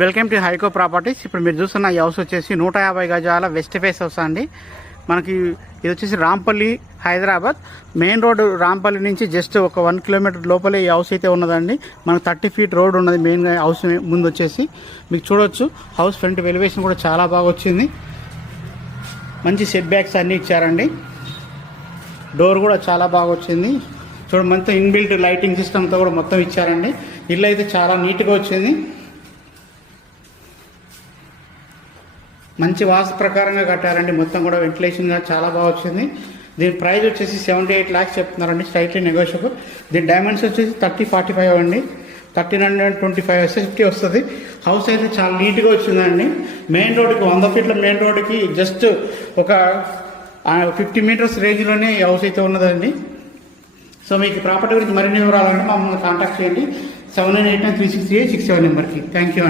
Welcome to హైకో properties. ఇప్పుడు మీరు చూస్తున్న ఈ హౌస్ వచ్చేసి 150 గజాల వెస్ట్ ఫేస్ హౌస్ అండి. మనకి ఇది వచ్చేసి రాంపల్లి, హైదరాబాద్ మెయిన్ రోడ్. రాంపల్లి నుంచి జస్ట్ ఒక 1 కిలోమీటర్ లోపలే ఈ హౌస్ అయితే ఉన్నదండి. మనకు 30 ఫీట్ రోడ్ ఉన్నది మెయిన్గా హౌస్ ముందు వచ్చేసి. మీకు చూడొచ్చు హౌస్ ఫ్రంట్ ఎలివేషన్ కూడా చాలా బాగా వచ్చింది. మంచి సెట్ బ్యాక్స్ అన్నీ ఇచ్చారండి. డోర్ కూడా చాలా బాగా వచ్చింది. చూడండి మొత్తం ఇన్బిల్ట్ లైటింగ్ సిస్టమ్తో కూడా మొత్తం ఇచ్చారండి. ఇల్లు అయితే చాలా నీట్గా వచ్చింది. మంచి వాస్తు ప్రకారంగా కట్టారండి. మొత్తం కూడా వెంటిలేషన్గా చాలా బాగా వచ్చింది. దీని ప్రైస్ వచ్చేసి 78 lakhs చెప్తున్నారండి, స్ట్రైట్లీ నెగోషియబుల్. దీని డైమెన్షన్స్ వచ్చేసి 30-45 అండి. 1325 SFT వస్తుంది. హౌస్ అయితే చాలా నీట్గా వచ్చిందండి. మెయిన్ రోడ్కి 100 ఫీట్ల మెయిన్ రోడ్కి జస్ట్ ఒక 50 మీటర్స్ రేంజ్లోనే ఈ హౌస్ అయితే ఉన్నదండి. సో మీకు ప్రాపర్టీ గురించి మరిన్ని వివరాలంటే మమ్మల్ని కాంటాక్ట్ చేయండి 7989363867 నెంబర్కి. Thank you.